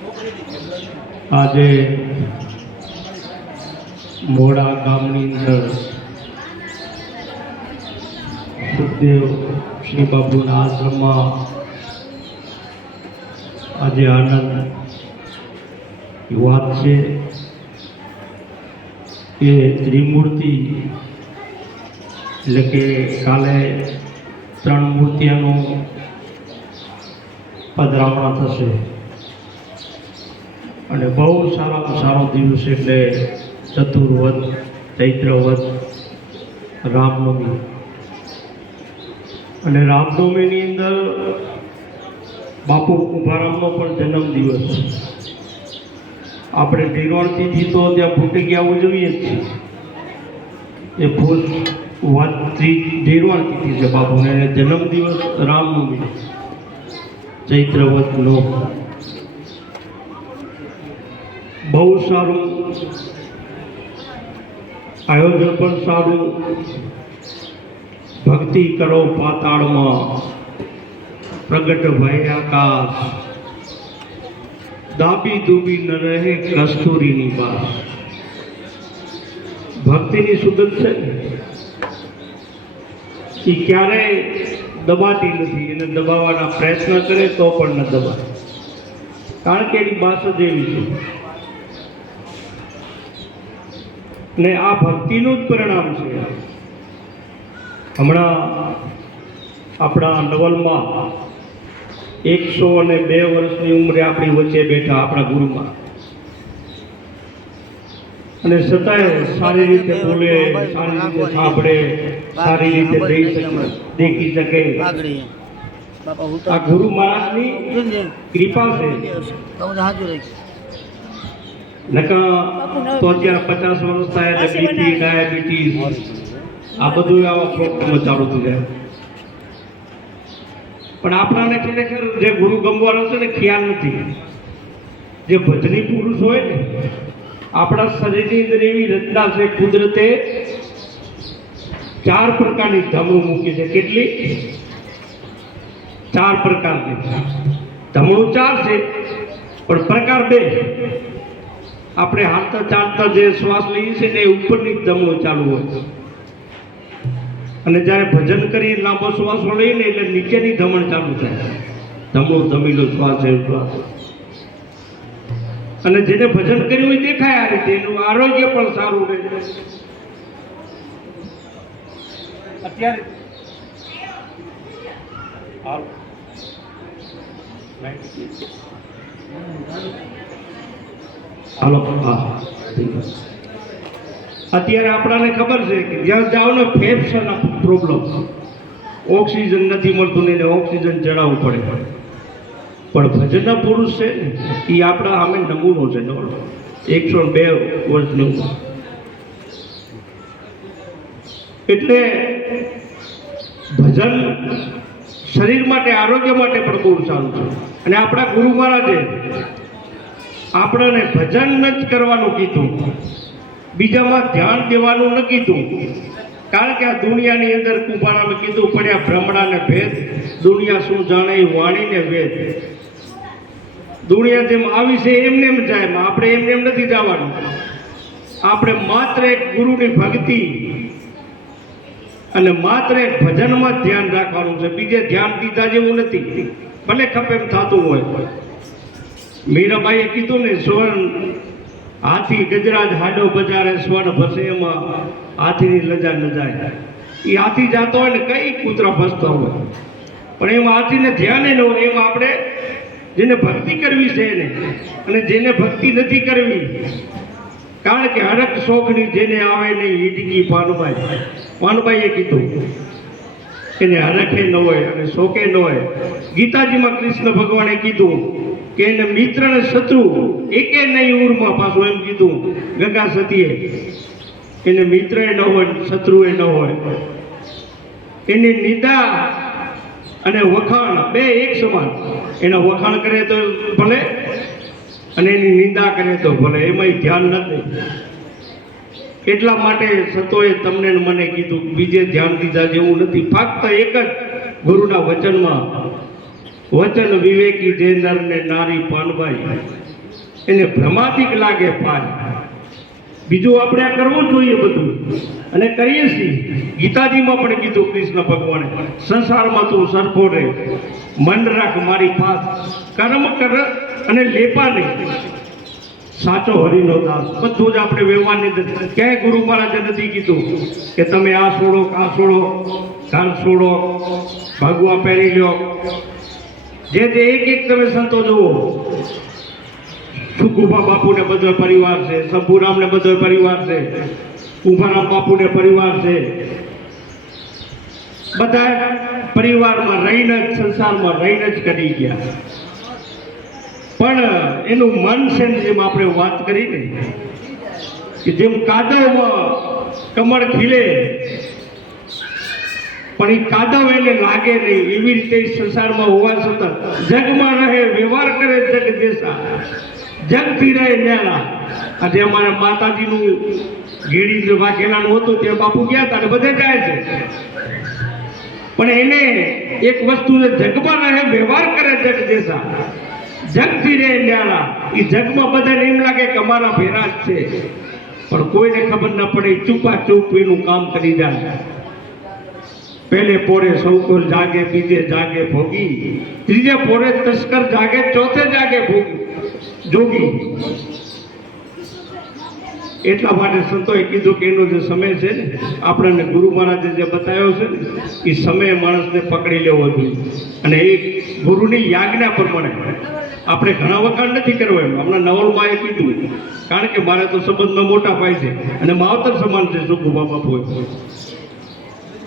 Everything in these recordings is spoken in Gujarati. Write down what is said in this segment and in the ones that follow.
આજે મોડા ગામની અંદર સુખદેવ શ્રી બાપુના આશ્રમમાં આજે આનંદ વાત છે કે ત્રિમૂર્તિ એટલે કે કાલે 3 મૂર્તિઓનું પધરામણા થશે અને બહુ સારામાં સારો દિવસ એટલે ચતુર્વદ ચૈત્રવદ રામનવમી. અને રામનવમીની અંદર બાપુ કુંભારામનો પણ જન્મદિવસ. આપણે ઢીરોણથી તો ત્યાં ફૂટકિયા ઉજવીએ છીએ. એ ફૂલ વાતથી ઢીરોણથી છે બાપુને, અને જન્મદિવસ રામનવમી ચૈત્રવદનો. બહુ સારું આયોજન પણ સારું. ભક્તિ કરો પાતાળમાં, પ્રગટ ભય આકાશ, દાબી દૂબી ન રહે કસ્તુરીની બાસ. ભક્તિની સુગંધ છે એ ક્યારેય દબાતી નથી. એને દબાવવાના પ્રયત્ન કરે તો પણ ન દબાય, કારણ કે એની બાસ જ એવી છે. ને આ ભક્તિનું જ પરિણામ છે. હમણાં આપણા નવલમાં 102 વર્ષની ઉંમરે આપણી વચ્ચે બેઠા આપણા ગુરુમાં, અને છતાંય સારી રીતે બોલે, સારી રીતે સાંભળે, સારી રીતે દેખી શકે. આ ગુરુ મહારાજની કૃપા છે. નકા તો અત્યારે 50 વર્ષ થાય એટલે બીપી, ડાયાબિટીસ, આ બધું આવા પ્રોબ્લેમો ચાલુ થઈ જાય. પણ આપણાને ખરેખર જે ગુરુ ગમવાનો છે ને ખ્યાલ નથી. જે ભજની પુરુષ હોય ને, આપણા શરીરની અંદર એવી રચના છે, કુદરતે 4 પ્રકારની ધમણું મૂકી છે. કેટલી? 4 પ્રકારની. ધમણું 4 છે પણ પ્રકાર 2. આપણે હાલતા ચાલતા જે શ્વાસ લઈએ છીએ ને એ ઉપરની ધમણું ચાલુ હોય, અને જ્યારે ભજન કરી લાંબો શ્વાસ લઈએ ને એટલે નીચેની ધમણ ચાલુ થાય. ધમણું ધમીલો શ્વાસ એ શ્વાસ. અને જેને ભજન કર્યું હોય દેખાય આ રીતે, એનું આરોગ્ય પણ સારું રહે. અત્યારે અત્યારે આપણાને ખબર છે કે જ્યાં જાઓ ને ફેફસાના પ્રોબ્લેમ, ઓક્સિજન નથી મળતું ને ઓક્સિજન ચડાવવું પડે. પણ ભજનના પુરુષ છે ને એ આપણા સામે નમૂનો છે. 102 વર્ષની ઉંમર. એટલે ભજન શરીર માટે, આરોગ્ય માટે પણ બહુ સારું છે. અને આપણા ગુરુ મહારાજે આપણને ભજન જ કરવાનું કીધું, બીજામાં ધ્યાન દેવાનું ન કીધું. કારણ કે આ દુનિયાની અંદર કુંભારામે કીધું પડ્યા ભ્રમણાને ભેદ, દુનિયા શું જાણે એ વાણીને વેદ. દુનિયા જેમ આવી છે એમને એમ જાય, આપણે એમને એમ નથી જવાનું. આપણે માત્ર એક ગુરુની ભક્તિ અને માત્ર એક ભજનમાં જ ધ્યાન રાખવાનું છે. બીજે ધ્યાન દીધા જેવું નથી, ભલે ખપે એમ થતું હોય. મીરાબાઈએ કીધું ને, સ્વર્ણ હાથી ગજરાજ હાડો બજારે, સ્વર્ણ ભસે એમાં હાથીની લજા ન જાય. એ હાથી જાતો હોય ને કઈ કૂતરા ફસતા હોય, પણ એમાં હાથીને ધ્યાન ન હોય. એમ આપણે જેને ભક્તિ કરવી છે એને, અને જેને ભક્તિ નથી કરવી, કારણ કે હરક શોખની જેને આવે નહીં ઈડકી પાનબાઈએ કીધું એને હરખે ન હોય અને શોખે ન હોય. ગીતાજીમાં કૃષ્ણ ભગવાને કીધું કે એને મિત્ર ને શત્રુ એકે નહીં ઉરમાં. પાછું એમ કીધું ગંગા સતીએ, એને મિત્ર ન હોય, શત્રુ ન હોય. એને નિંદા અને વખાણ 2 એક સમાન. એના વખાણ કરે તો ભલે અને એની નિંદા કરે તો ભલે, એમાંય ધ્યાન નથી. એટલા માટે સંતોએ તમને મને કીધું બીજે ધ્યાન દીધા જેવું નથી. ફક્ત એક જ ગુરુના વચનમાં, વચન વિવેકી જે નર ને નારી પાનભાઈ, એને ભ્રમાતિક લાગે પાય. બીજું આપણે આ કરવું જોઈએ બધું, અને કરીએ છીએ. ગીતાજીમાં પણ કીધું કૃષ્ણ ભગવાને, સંસારમાં તું સરખો રહે, મન રાખ મારી પાસ, કર્મ કર અને લેપા નહીં, સાચો હરિનો દાસ. બધું જ આપણે વ્યવહારની અંદર ક્યાંય ગુરુ મહારાજે નથી કીધું કે તમે આ છોડો, આ છોડો, કાલ છોડો, ભગવા પહેરી લો. જે એક એક તમે સંતો જુઓ, સુકુભા બાપુને બધો પરિવાર છે, શંભુરામને બધો પરિવાર છે, કુંભારામ બાપુને પરિવાર છે. બધા પરિવારમાં રહીને જ, સંસારમાં રહીને જ કરી ગયા. પણ એનું મન છે ને, જેમ આપણે વાત કરી ને કે જેમ કાદવમાં કમળ ખીલે પણ એ કાદવ એને લાગે નહીં, એવી રીતે સંસારમાં હોવા છતાં જગમાં રહે, વ્યવહાર કરે જગ દેશા, જગથી રહે ન્યાલા. આજે અમારા માતાજીનું ઘેડી વાઘેલાનું હતું, ત્યાં બાપુ ગયા હતા, બધે જાય છે. પણ એને એક વસ્તુ જગમાં રહે, વ્યવહાર કરે જગ દેશા, જગથી રહે ન્યાલા. એ જગમાં બધાને એમ લાગે કે અમારા ભેરા જ છે, પણ કોઈને ખબર ન પડે, ચૂપા ચૂપ એનું કામ કરી જાય. પહેલે પોરે સૌકોર જાગે, બીજે જાગે ભોગી, ત્રીજે પોરે તસ્કર જાગે, ચોથે જાગે ભોગી જોગી. એટલા માટે સંતોએ કીધું કે એનો જે સમય છે ને, આપણને ગુરુ મહારાજે જે બતાવ્યો છે ને, એ સમય માણસને પકડી લેવો જોઈએ. અને એ ગુરુની યાજ્ઞા પ્રમાણે આપણે ઘણા વખાણ નથી કરવા. એમ હમણાં નવલમાં એ કીધું, કારણ કે મારે તો સંબંધમાં મોટા ભાઈ છે અને માવતર સમાન છે સુકુભા બાપુ.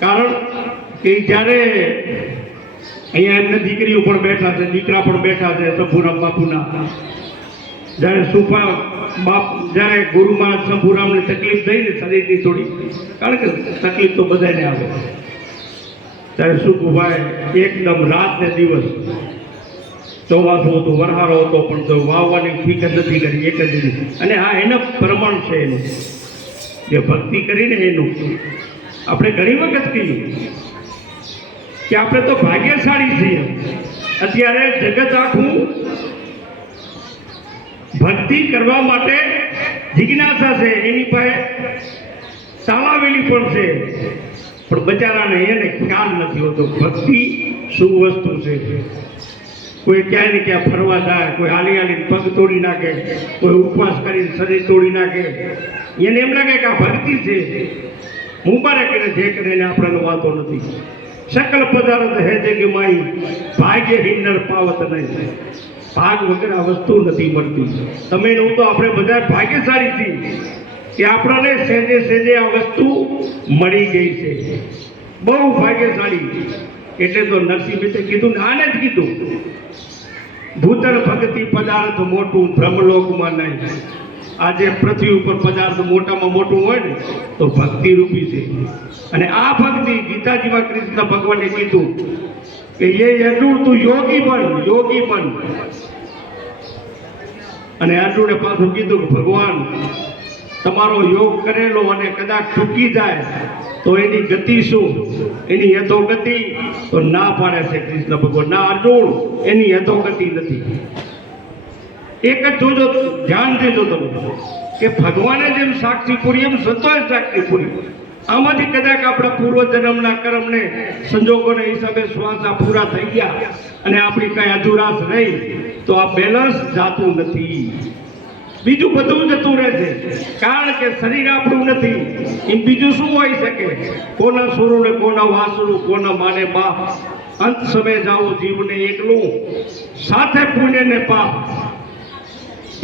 કારણ કે જ્યારે અહીંયા એમને દીકરીઓ પણ બેઠા છે, દીકરા પણ બેઠા છે શંભુરામ બાપુના. જ્યારે સુપા બાપ, જ્યારે ગુરુ મહારાજ શંભુરામને તકલીફ થઈ ને શરીરની થોડી, કારણ કે તકલીફ તો બધાને આવે, ત્યારે સુકુભાઈ એકદમ રાત ને દિવસ, ચોમાસું હતું, વરહારો હતો, પણ તો વાવવાની ફિકર નથી કરી, એક જ દિવસ. અને આ એનું પ્રમાણ છે, એનું જે ભક્તિ કરીને એનું આપણે ઘણી વખત કહીએ કે આપણે તો ભાગ્યશાળી છીએ. અત્યારે જગત આખું ભક્તિ કરવા માટે જિજ્ઞાસા છે, એની પાસે તાલાવેલી પણ છે, પણ બચારાને એને ખ્યાલ નથી હોતો ભક્તિ શું વસ્તુ છે. કોઈ ક્યાંય ને ક્યાં ફરવા જાય, કોઈ હાલી હાલીને પગ તોડી નાખે, કોઈ ઉપવાસ કરીને શરીર તોડી નાખે, એને એમ લાગે કે આ ભક્તિ છે. મુબારક એને જે કરે એને આપણને વાતો નથી. સકલ પદાર્થ હે જે કે માઈ, ભાગ્ય હિન્નર પાવત નહીં. ભાગ વગર આ વસ્તુ નથી મળતી. તમે હું તો આપણે બધા ભાગ્યશાળી છીએ કે આપણને સેજે સેજે આ વસ્તુ મળી ગઈ છે. બહુ ભાગ્યશાળી. એટલે તો નરસિંહ મહેતે કીધું ને, આને જ કીધું, ભૂતળ ભક્તિ પદાર્થ મોટું બ્રહ્મલોકમાં નહીં. આજે પૃથ્વી ઉપર પદાર્થ મોટામાં મોટું હોય ને તો ભક્તિ રૂપી છે. અને આ ભક્તિ ગીતાજીમાં કૃષ્ણ ભગવાને કીધું કે એ અર્જુન તું યોગી બન, યોગી બન. અને અર્જુને પાછું કીધું કે ભગવાન તમારો યોગ કરેલો અને કદાચ ચૂકી જાય તો એની ગતિ શું? એની યથોગતિ તો ના પાડે છે કૃષ્ણ ભગવાન. ના અર્જુન, એની યથોગતિ નથી. એક જ જોજો, ધ્યાન દેજો તમે કે ભગવાને જેમ સાક્ષી પૂરી એમ સંતોએ સાક્ષી પૂરી. આમાંથી કદાચ આપણા પૂર્વજન્મના કર્મને સંજોગોને હિસાબે શ્વાસ પૂરા થઈ ગયા અને આપણી કઈ અધુરાશ રહી તો આ બેલેન્સ જાતું નથી. બીજું બધું જતું રહે છે, કારણ કે શરીર આપણું નથી. એમ બીજું શું હોઈ શકે? કોના સુરું ને કોના વાસરું, કોના માને બાપ. અંત સમય જાઓ જીવને એકલું, સાથે પુણ્ય ને પાપ.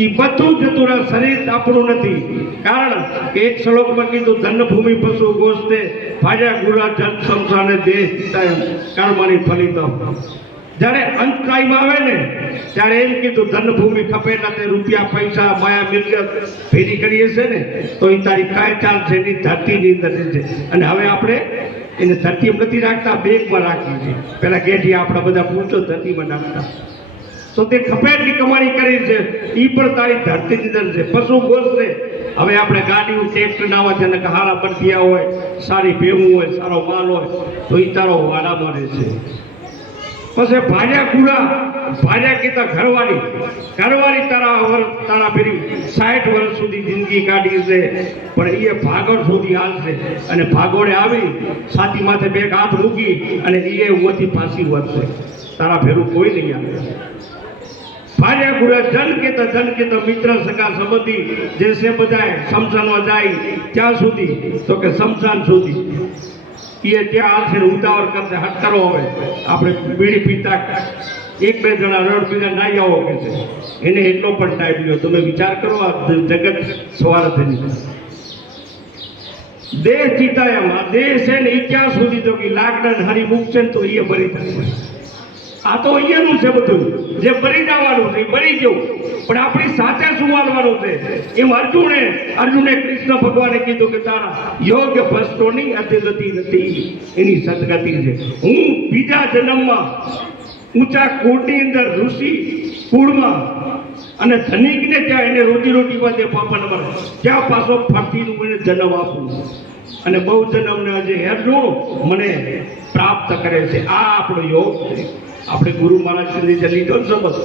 એ બધું જતું રહે, શરીર આપણું નથી. કારણ કે એક શ્લોકમાં કીધું, ધનભૂમિ પશુ ગોષ્ઠે ભાજ્યા ગુરા જન સંસારને દેશ પિતા કર્મની ફલિત. જ્યારે અંત ટાઈમ આવે ને ત્યારે એમ કીધું, ધનભૂમિ ખપેલા તે રૂપિયા પૈસા માયા મિલકત ભેરી કરીએ છે ને તો એ તારી કાંઈ ચાલ છે એની ધરતીની અંદર છે. અને હવે આપણે એને ધરતી નથી રાખતા, બેગમાં રાખીએ છીએ. પેલા ગેઠી આપણા બધા પૂછો ધરતીમાં નાખતા, તો તે ખપેટની કમાણી કરી છે એ પણ તારી ધરતીની અંદર છે. પશુ ગોષ્ઠે હવે આપણે ગાડીઓ ટ્રેક્ટર નાવા છે ને હારા બંધિયા હોય, સારી ભેવું હોય, સારો માલ હોય તો એ તારો વાડા મારે છે. પછી ભાર્યા ગુરા ભાર્યા કીધા ઘરવાળી તારા ફેરી 60 વર્ષ સુધી જિંદગી કાઢી છે, પણ એ ભાગોળ સુધી હાલશે અને ભાગોળે આવી છાતી માથે બે હાથ મૂકી અને એ ઉંમરથી પાછી વધશે. તારા ફેરું કોઈ નહીં આવે. ભાર્યા ગુરુ જન કેતા મિત્ર સગા સંબંધી જે છે બધાય શમશાનમાં જાય ત્યાં સુધી, તો કે શમશાન સુધી એ ત્યાં હાલશે. ઉતાવળ કરશે, હટ કરો હવે આપણે બીડી પીતા 1-2 જણા રડ પીને નાઈ આવો કે છે. એને એટલો પણ ટાઈમ લ્યો. તમે વિચાર કરો, આ જગત સવાર થઈને દેહ જીતા એમ આ દેહ છે ને એ ક્યાં સુધી તો કે લાકડા હરી મૂકશે ને તો એ બરી થશે. આ તો અહીંયાનું છે બધું. જે બરી જવાનું છે એ બરી ગયું, પણ આપણી સાથે શું હાલવાનું છે? એમ અર્જુને કૃષ્ણ ભગવાને કીધું કે તારા યોગ્ય ભ્રષ્ટોની અધગતિ નથી, એની સદગતિ છે. હું બીજા જન્મમાં ઊંચા કુળની અંદર ઋષિ કુળમાં અને ધનિકને ત્યાં એને રોટી વધે પાપા નંબર ત્યાં પાછો ફરતીનું મને જન્મ આપું અને બહુ જન્મને હજી હેરજો મને પ્રાપ્ત કરે છે. આ આપણો યોગ છે. આપણે ગુરુ મહારાજની જે લીધો સમજ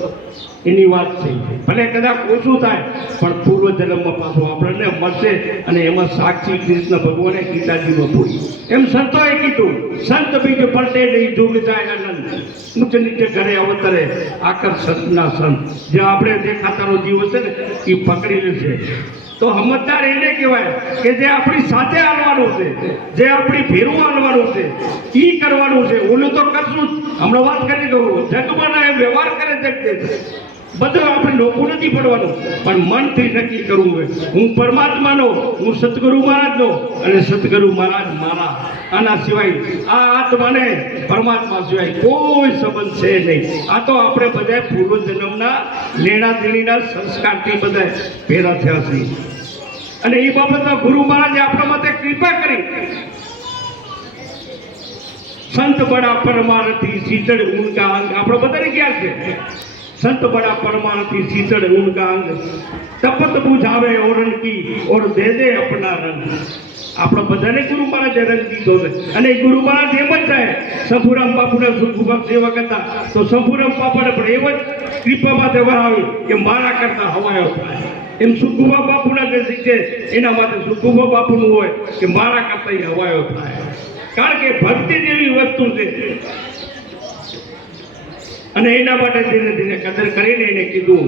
એની વાત છે. ભલે કદાચ ઓછું થાય પણ પૂર્વ જન્મમાં પાછું આપણને મળશે. અને એમાં સાક્ષી કૃષ્ણ ભગવાને ગીતાજીમાં પૂરી એમ સંતોએ કીધું, સંત બીજ પલટે નહીં જોગ જાય આનંદ, ઊંચ નીચે ઘરે અવતરે આકર સંતના સંત. જે આપણે દેખાતાનો જીવ હશે ને એ પકડી લેશે. તો સમજદાર એને કહેવાય કે જે આપણી સાથે હાલવાનું છે, જે આપણી ભેરું હાલવાનું છે એ કરવાનું છે. ઓલું તો કરશું જ. હમણાં વાત કરી દઉં, જગમાં એ વ્યવહાર કરે જગતે બધું આપણે નોખું નથી પડવાનું, પણ મનથી નક્કી કરવું હોય હું પરમાત્માનો, હું સદગુરુ મહારાજનો અને સદગુરુ મહારાજ મારા. આના સિવાય આ આત્માને પરમાત્મા સિવાય કોઈ સંબંધ છે નહીં. આ તો આપણે બધા પૂર્વજન્મના લેણા દેણીના સંસ્કારથી બધા ભેરા થયા છીએ. અને એ બાબતમાં ગુરુ મહારાજે આપણા માટે કૃપા કરી. સંત બડા પરમારથી શીતળ ઊંકા અંગ આપણે બધાને ખ્યાલ છે. संत बड़ा परमार्थी शीतल उनका अंग तपत बुझावे औरन की और दे दे अपना रंग. આપણા બધાને ગુરુ મહારાજે રંગ દીધો છે. અને ગુરુ મહારાજ એમ જ થાય. શંભુરામ બાપુના સુખભોગ સેવક હતા તો શંભુરામ બાપાને પણ એમ જ કૃપામાં દેવા આવી કે મારા કરતા હવાયો થાય. એમ સુખુભા બાપુના જે શીખે એના માટે સુખુભા બાપુનું હોય કે મારા કરતા હવાયો થાય. કારણ કે ભક્તિ જેવી વસ્તુ છે. અને એના માટે ધીરે ધીરે કદર કરીને એને કીધું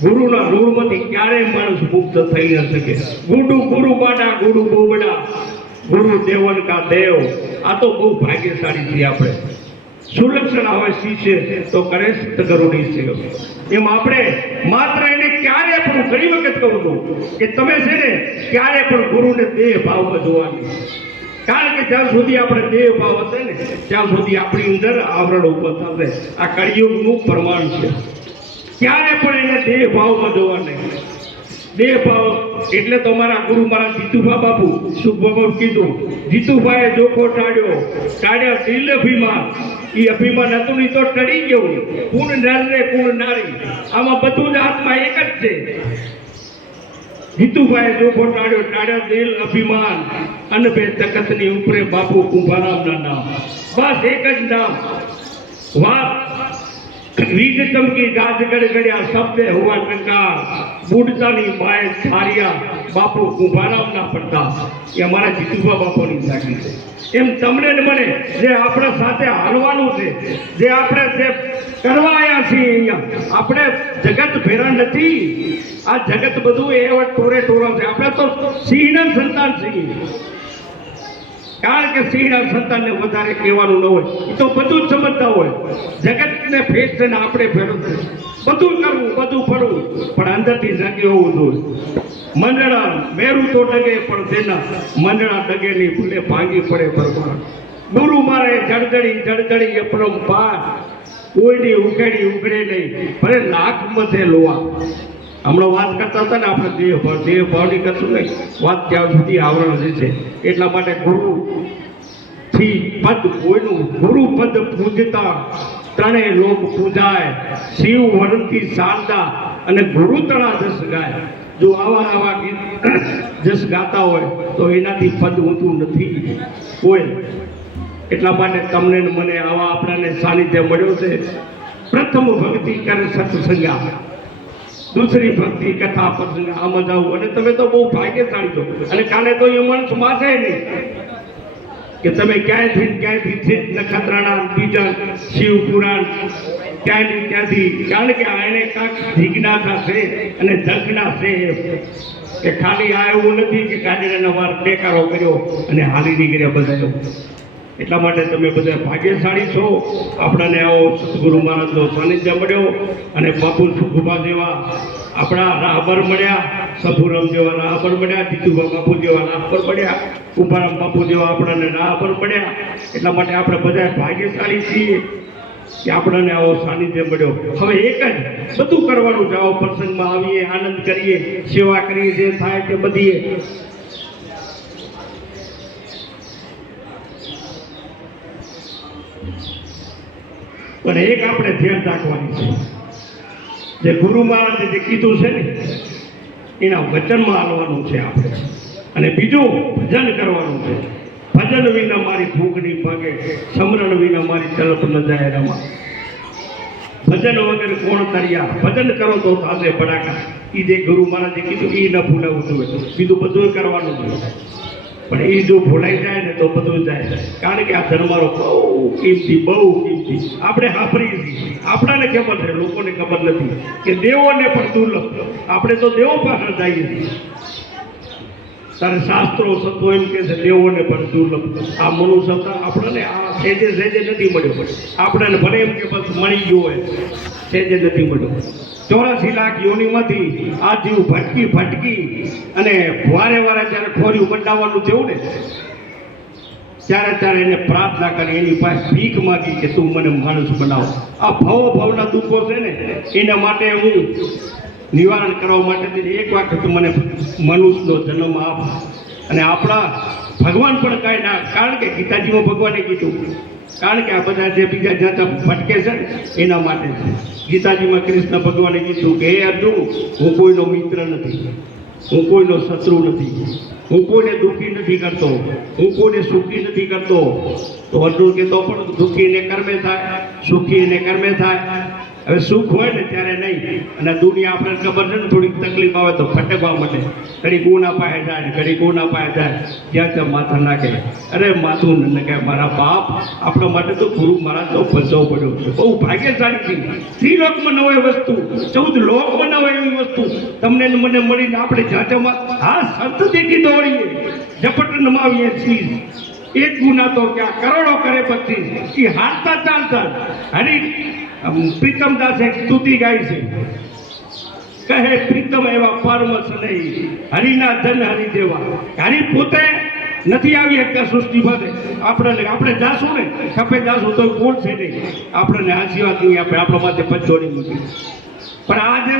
ગુરુના ઋણમાંથી ક્યારેય માણસ મુક્ત થઈ ન શકે. ગુરુ બાડા ગુરુ બોબડા ગુરુ દેવન કા દેવ. આ તો બહુ ભાગ્યશાળી છીએ આપણે. સુલક્ષણ આવે શિષ્ય તો કરે સતગુરુની સેવા. એમ આપણે માત્ર એને ક્યારે પણ ઘણી વખત કહું છું કે તમે છે ને ક્યારે પણ ગુરુને દેહ ભાવમાં જોવાની. કારણ કે જ્યાં સુધી આપણે દેહ ભાવ હશે ને ત્યાં સુધી આપણી અંદર આવરણ ઉભો થશે. આ કળિયુગનું પ્રમાણ છે. ક્યારે પણ એને દેહ ભાવમાં જોવા નહીં. દેહ ભાવ એટલે તો અમારા ગુરુ મારા જીતુભા બાપુ સુખબાબુ કીધું, જીતુભાઈએ જોખો ટાળ્યો દિલ અભિમાન. એ અભિમાન હતું નહીં તો ટળી ગયું. કુણ નર ને કુણ નારી, આમાં બધું જ હાથમાં એક જ છે. જીતુભાઈ જોખો ટાળ્યો દિલ અભિમાન અને બે જગતની ઉપરે બાપુ કુંભારામના નામ. બસ એક જ નામ. વાત વીજ ચમકી ગાજ ગડગડ્યા શબ્દે હુआ ટંકાર બુડતાની માય થારિયા બાપુ કુંભારામના પડતા. એ અમારા જીતુભા બાપુની જાગી છે. એમ તમને ને મને જે આપણા સાથે હાલવાનું છે, જે આપણે જે કરવા આવ્યા છીએ અહીંયા, આપણે જગત ભેરા નથી. આ જગત બધું એવા ટોરે ટોરા છે. આપણે તો સિંહના સંતાન છીએ. કારણ કે સિંહના સંતાનને વધારે કહેવાનું ન હોય. એ તો બધું જ સમજતા હોય. જગતને ફેસ થઈને આપણે ભેરું બધું કરવું, બધું ફરવું, પણ અંદરથી જગ્યા હોવું જોઈએ. મંડળા મેરું તો ડગે પણ તેના મંડળા ડગે નહીં ભૂલે ભાંગી પડે પરમાર. ગુરુ મારે જળજળી અપરંપાર કોઈની ઉઘેડી ઉઘડે નહીં ભલે લાખ મધે લોવા. હમણાં વાત કરતા હતા ને આપણે દેહ ભાવની કરશું નહીં વાત ત્યાં સુધી આવરણ છે. એટલા માટે ગુરુ થી પદ કોઈનું ગુરુ પદ પૂજતા ત્રણેય લોક પૂજાય. શિવ વરણથી શારદા અને ગુરુ તણા જસ ગાય. જો આવા ગીત જસ ગાતા હોય તો એનાથી પદ ઊંચું નથી કોઈ. એટલા માટે તમને મને આવા આપણાને સાનિધ્ય મળ્યો છે. પ્રથમ ભક્તિ કરે સત્સંગા, દૂસરી ભક્તિ કથા પ્રસંગ, આમાં જાવ. અને તમે તો બહુ ભાગ્યશાળી છો. અને કાલે તો એ માણસ માસે નહીં કે તમે ક્યાંયથી નખત્રાણા, બીજા શિવ પુરાણ ક્યાંથી, કારણ કે એને કાંક જિજ્ઞાસા છે અને ઝંખના છે કે ખાલી આ એવું નથી કે કાજળાના વાર ટેકારો કર્યો અને હાલી નીકળ્યા બધા. એટલા માટે તમે બધા ભાગ્યશાળી છો. આપણને આવો સદગુરુ મહારાજનો સાનિધ્ય મળ્યો અને બાપુ સુખુબા જેવા આપણા રાહબર મળ્યા, સફુરામ જેવા રાહબર મળ્યા, જીતુભા બાપુ જેવા રાહબર મળ્યા, ઉભારામ બાપુ જેવા આપણને રાહબર મળ્યા. એટલા માટે આપણે બધા ભાગ્યશાળી છીએ કે આપણને આવો સાનિધ્ય મળ્યો. હવે એક જ બધું કરવાનું છે. આવો પ્રસંગમાં આવીએ, આનંદ કરીએ, સેવા કરીએ, જે થાય તે બધીએ. પણ એક આપણે ધ્યાન રાખવાની છે, જે ગુરુ મહારાજે જે કીધું છે ને એના વચનમાં હાલવાનું છે આપણે. અને બીજું ભજન કરવાનું છે. ભજન વિના મારી ભૂખ નહીં ભાગે, સમરણ વિના મારી તલપ ન જાય રમા. ભજન વગર કોણ તર્યા, ભજન કરો તો થાશે ભડાકા. એ જે ગુરુ મહારાજે કીધું એ ન ભૂલાવું જોઈએ. બીજું બધું કરવાનું છે, પણ એ જો ભૂલાઈ જાય ને તો બધું જાય. કારણ કે આ ધર્મારો બહુ કિંમતી, બહુ કિંમતી. આપણે સાંભળીએ છીએ, આપણાને ખબર છે, લોકોને ખબર નથી કે દેવોને પણ દુર્લભ. આપણે તો દેવો પાછળ જઈએ છીએ. તારે શાસ્ત્રો સત્વો એમ કે છે દેવોને પણ દુર્લભ. આ મનુષ્ય આપણને આ સેજે નથી મળ્યો. આપણને ભલે એમ કે બસ મળી ગયો હોય, સેજે નથી મળ્યો. 84 લાખ યોનિમાંથી આ જીવ ભટકી અને વારે જ્યારે ખોર્યું મંડાવવાનું થયું ને ત્યારે એને પ્રાર્થના કરી, એની પાસે ભીખ માગી કે તું મને માણસ બનાવો. આ ભવના દુઃખો છે ને એના માટે હું નિવારણ કરવા માટે એક વખત મને મનુષ્યનો જન્મ આપ. અને આપણા ભગવાન પણ કાંઈ ના, કારણ કે ગીતાજીમાં ભગવાને કીધું, કારણ કે આ બધા જે બીજા જાતા ભટકે છે ને એના માટે છે. ગીતાજીમાં કૃષ્ણ ભગવાને કીધું કે હે અર્જુન, હું કોઈનો મિત્ર નથી, હું કોઈનો શત્રુ નથી, હું કોઈને દુઃખી નથી કરતો, હું કોઈને સુખી નથી કરતો. તો અર્જુન કહેતો પણ દુઃખી એને કર્મે થાય, સુખી એને કર્મે થાય. હવે સુખ હોય ને ત્યારે નહીં. અને દુનિયા આપણને ખબર છે ને, થોડીક તકલીફ આવે તો ફટકવા માટે ઘડી ગુના પાય જાય, ઘડી ગુના પાય જાય, ત્યાં માથા નાખે. અરે માથું ન નાખે મારા બાપ. આપણા માટે તો ગુરુ મહારાજનો ભજવો પડ્યો છે. બહુ ભાગ્યશાળી છે. 3 લોકમાં ન હોય વસ્તુ, 14 લોકમાં ન હોય એવી વસ્તુ તમને મને મળીને આપણે જાચમાં હા સંત દેખી દોડીએ, ઝપટ નમાવીએ છીએ. એક ગુના તો ક્યાં કરોડો કરે પછી એ હારતા ચાલતા. હરી પ્રીતમદાસે સ્તુતિ ગાઈ છે, કહે પ્રીતમ એવા પરમસ નહીં, હરિના ધન હરિ દેવા. હરિ પોતે નથી આવી શકતા સૃષ્ટિ બધે. આપણે જાશું ને ખપે જાશું તો બોલશે નહીં, આપણને આશીર્વાદ નહીં આપે, આપણા માટે પચોડી મૂકી. પણ આજે